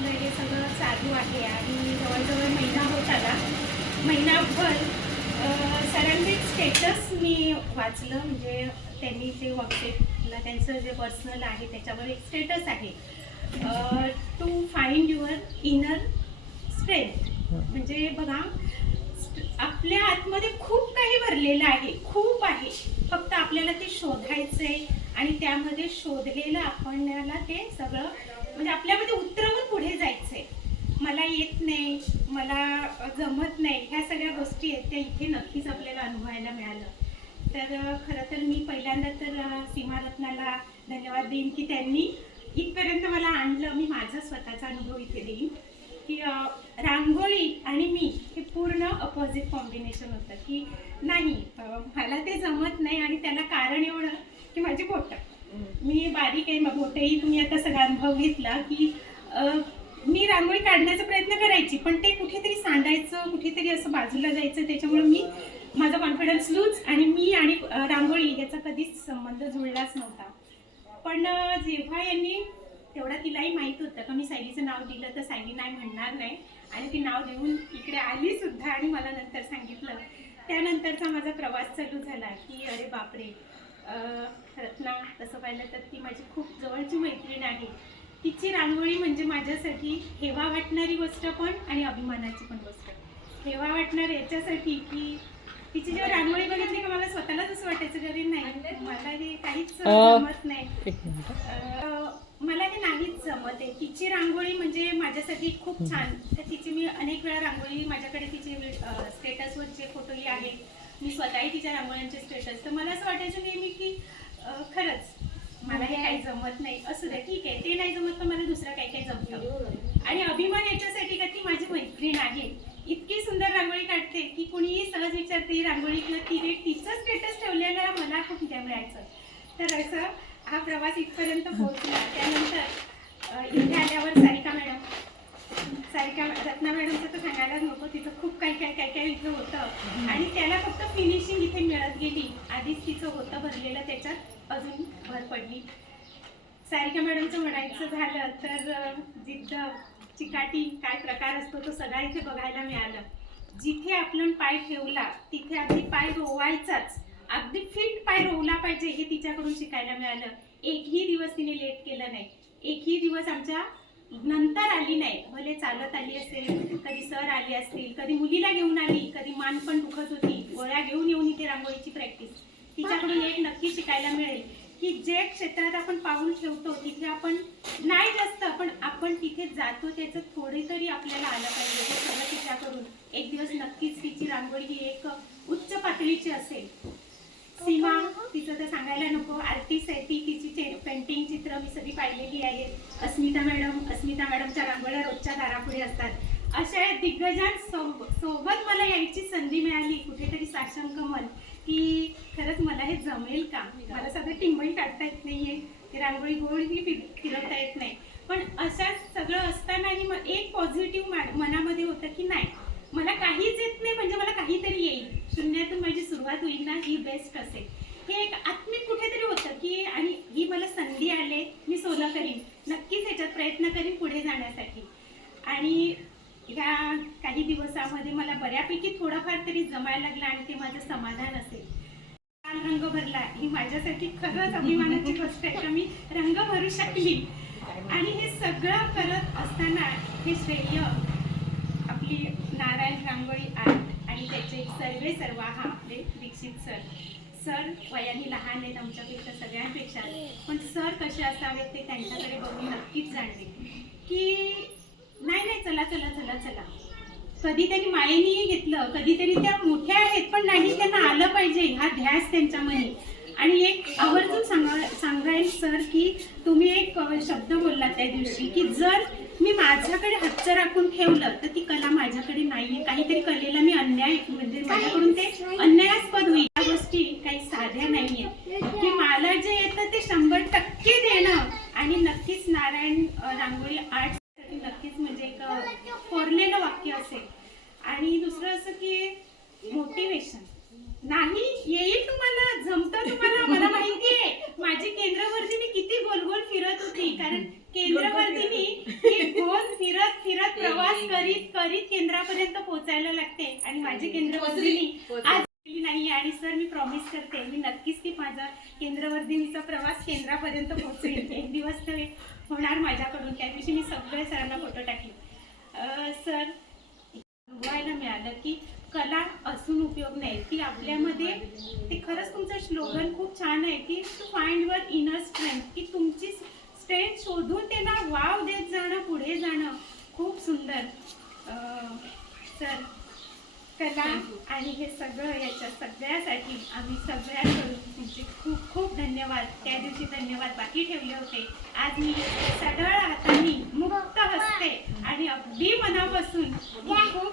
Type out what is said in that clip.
आपलं हे सगळं चालू आहे आणि जवळजवळ महिना होत आला. महिनाभर अं, सरांचे स्टेटस मी वाचलं. म्हणजे त्यांनी जे व्हॉट्सअपला त्यांचं जे पर्सनल आहे त्याच्यावर एक स्टेटस आहे. To find your inner strength म्हणजे बघा आपल्या आतमध्ये खूप काही भरलेलं आहे. खूप आहे. फक्त आपल्याला ते शोधायचं आहे आणि त्यामध्ये शोधलेलं आपल्याला ते सगळं म्हणजे आपल्यामध्ये मला येत नाही मला जमत नाही ह्या सगळ्या गोष्टी आहेत त्या इथे नक्कीच आपल्याला अनुभवायला मिळालं. तर खरं तर मी पहिल्यांदा तर सीमारत्नाला धन्यवाद देईन की त्यांनी इथपर्यंत मला आणलं मी माझा स्वतःचा अनुभव इथे देईन. की रांगोळी आणि मी हे पूर्ण अपोजिट कॉम्बिनेशन होतं की नाही मला ते जमत नाही आणि त्याला कारण एवढं की माझी बोटं. मी बारीक आहे मग बोटही तुम्ही आता सगळा अनुभव घेतला की मी रांगोळी काढण्याचा प्रयत्न करायची पण ते कुठेतरी सांडायचं कुठेतरी असं बाजूला जायचं त्याच्यामुळे मी माझा कॉन्फिडन्स लूज आणि मी आणि रांगोळी याचा कधीच संबंध जुळलाच नव्हता. पण जेव्हा यांनी तेवढा तिलाही माहीत होतं का मी सायलीचं नाव दिलं तर सायली नाही म्हणणार नाही. आणि ती नाव देऊन इकडे आली सुद्धा आणि मला नंतर सांगितलं. त्यानंतरचा माझा प्रवास चालू झाला की अरे बापरे रत्ना तसं पाहिलं तर ती माझी खूप जवळची मैत्रीण आहे. तिची रांगोळी म्हणजे माझ्यासाठी हेवा वाटणारी गोष्ट पण आणि अभिमानाची पण गोष्ट. हेवा वाटणार याच्यासाठी की तिची जेव्हा रांगोळी बघितली का मला स्वतःलाच असं वाटायचं अरे नाही मला हे काहीच जमत नाही. मला हे नाहीच जमत आहे. तिची रांगोळी म्हणजे माझ्यासाठी खूप छान. तर तिची मी अनेक वेळा रांगोळी माझ्याकडे तिचे स्टेटसवरचे फोटोही आहेत मी स्वतःही तिच्या रांगोळ्यांचे स्टेटस. तर मला असं वाटायचं नेहमी की खरंच मला हे काही जमत नाही. असू द्या ठीक आहे. ते नाही जमत तर मला दुसरं काही काही जमतं. आणि अभिमान याच्यासाठी का ती माझी मैत्रीण आहे. इतकी सुंदर रांगोळी काढते की कुणीही सहज विचारते ही रांगोळी किंवा तिने तिचं स्टेटस ठेवलेलं मला खूप द्या मिळायचं? तर असं हा प्रवास इथपर्यंत पोहोचला. त्यानंतर इथे आल्यावर सारिका मॅडम सारिका रत्ना मॅडमचं तर सांगायलाच नको तिचं खूप काही काही काय काय इथं होतं. आणि त्याला फक्त फिनिशिंग इथे मिळत गेली. आधीच तिचं होतं भरलेलं त्याच्यात अजून भर पडली. सारिका मॅडमचं म्हणायचं झालं तर जिद्द चिकाटी काय प्रकार असतो तो सगळा इथे बघायला मिळालं. जिथे आपण पाय ठेवला तिथे अगदी पाय रोवायचाच. अगदी फिट पाय रोवला पाहिजे हे तिच्याकडून शिकायला मिळालं. एकही दिवस तिने लेट केलं नाही. एकही दिवस आमच्या नंतर आली नाही. भले चालत आली असेल कधी सर आले असतील कधी मुलीला घेऊन आली कधी मान पण दुखत होती गोळ्या घेऊन येऊन इथे रांगोळीची प्रॅक्टिस तिच्याकडून एक नक्की शिकायला मिळेल. की जे क्षेत्रात आपण पाऊल ठेवतो तिथे आपण नाही जास्त पण आपण तिथे जातो त्याचं थोडे तरी आपल्याला आलं पाहिजे. हे सगळं तिच्याकडून. एक दिवस नक्कीच तिची रांगोळी ही एक उच्च पातळीची असेल. सीमा तिचं तर सांगायला नको. आर्टिस्ट आहे ती. तिची पेंटिंग चित्र मी सगळी पाहिलेली आहेत अस्मिता मॅडम अस्मिता मॅडमच्या रांगोळ्या रोजच्या दारापुढे असतात. अशा दिग्गजां सोबत मला यायची संधी मिळाली. कुठेतरी साशम मन. की खरंच मला हे जमेल का? मला सगळं टिंबळी काढता येत नाहीये ती रांगोळी गोळी ही फिर- फिरवता येत नाही. पण असं सगळं असतानाही मग एक पॉझिटिव्ह मनामध्ये होतं की नाही मला काहीच येत नाही म्हणजे मला काहीतरी येईल. शून्यातून माझी सुरुवात होईल ना ही बेस्ट असेल. हे एक आत्मिक कुठेतरी होतं की आणि ही मला संधी आले मी सोनं करीन. नक्कीच याच्यात प्रयत्न करीन पुढे जाण्यासाठी. आणि ह्या काही दिवसामध्ये मला बऱ्यापैकी थोडंफार तरी जमायला लागलं आणि ते माझं समाधान असेल. रंग भरला. ही माझ्यासाठी खरंच अभिमानाची गोष्ट आहे का? मी रंग भरू शकली. आणि हे सगळं करत असताना हे श्रेय आपली नारायण रांगोळी आर्ट आणि त्याचे सर्वे सर्व हा आपले दीक्षित सर. सर वयाने लहान आहेत आमच्यापेक्षा सगळ्यांपेक्षा. पण सर कसे असावेत ते त्यांच्याकडे बघून नक्कीच जाणले की नाही नाही चला चला चला चला. कधी त्यांनी मायेनेही घेतलं कधीतरी त्या मोठ्या आहेत पण नाही त्यांना आलं पाहिजे. हा ध्यास त्यांच्यामध्ये आणि एक आवर्जून सांगा सांगायला सर की तुम्ही एक शब्द बोललात त्या दिवशी की जर मी माझ्याकडे हच्च राखून ठेवलं तर ती कला माझ्याकडे नाहीये. काहीतरी कलेला मी अन्याय म्हणजे माझ्याकडून ते अन्यायास्पद होईल या गोष्टी काही साध्या नाहीये की मला जे येतं ते शंभर टक्के देणं आणि नक्कीच नारायण अ, रांगोळी आर्ट नक्कीच म्हणजे एक अ, कोरलेलं वाक्य असेल आणि दुसरं असं की मोटिवेशन नाही येईल तुम्हाला जमतं तुम्हाला मला माहितीये. आहे माझी मी किती गोल गोल फिरत होती. कारण केंद्रवर्तीनी गोल फिरत फिरत प्रवास करीत करीत केंद्रापर्यंत पोहोचायला लागते. आणि माझी केंद्रवर्तीनी आज नाही आणि सर मी प्रॉमिस करते मी नक्कीच ती माझा केंद्रवर्धिनीचा प्रवास केंद्रापर्यंत पोहोचेल एक दिवस तर होणार माझ्याकडून. त्या दिवशी मी सगळे सरांना फोटो टाकले. सर अनुभवायला मिळालं की कला असून उपयोग नाही. ती आपल्यामध्ये ते खरंच तुमचं स्लोगन खूप छान आहे की to find your inner strength की तुमची स्ट्रेंथ शोधून त्यांना वाव देत जाणं पुढे जाणं. खूप सुंदर. सर कला आणि हे सगळं याच्या सगळ्यासाठी आम्ही सगळ्यांकडून तुमचे खूप खूप धन्यवाद. त्या दिवशी धन्यवाद बाकी ठेवले होते. आज मी सढळ हाताने मुक्त हसते आणि अगदी मनापासून खूप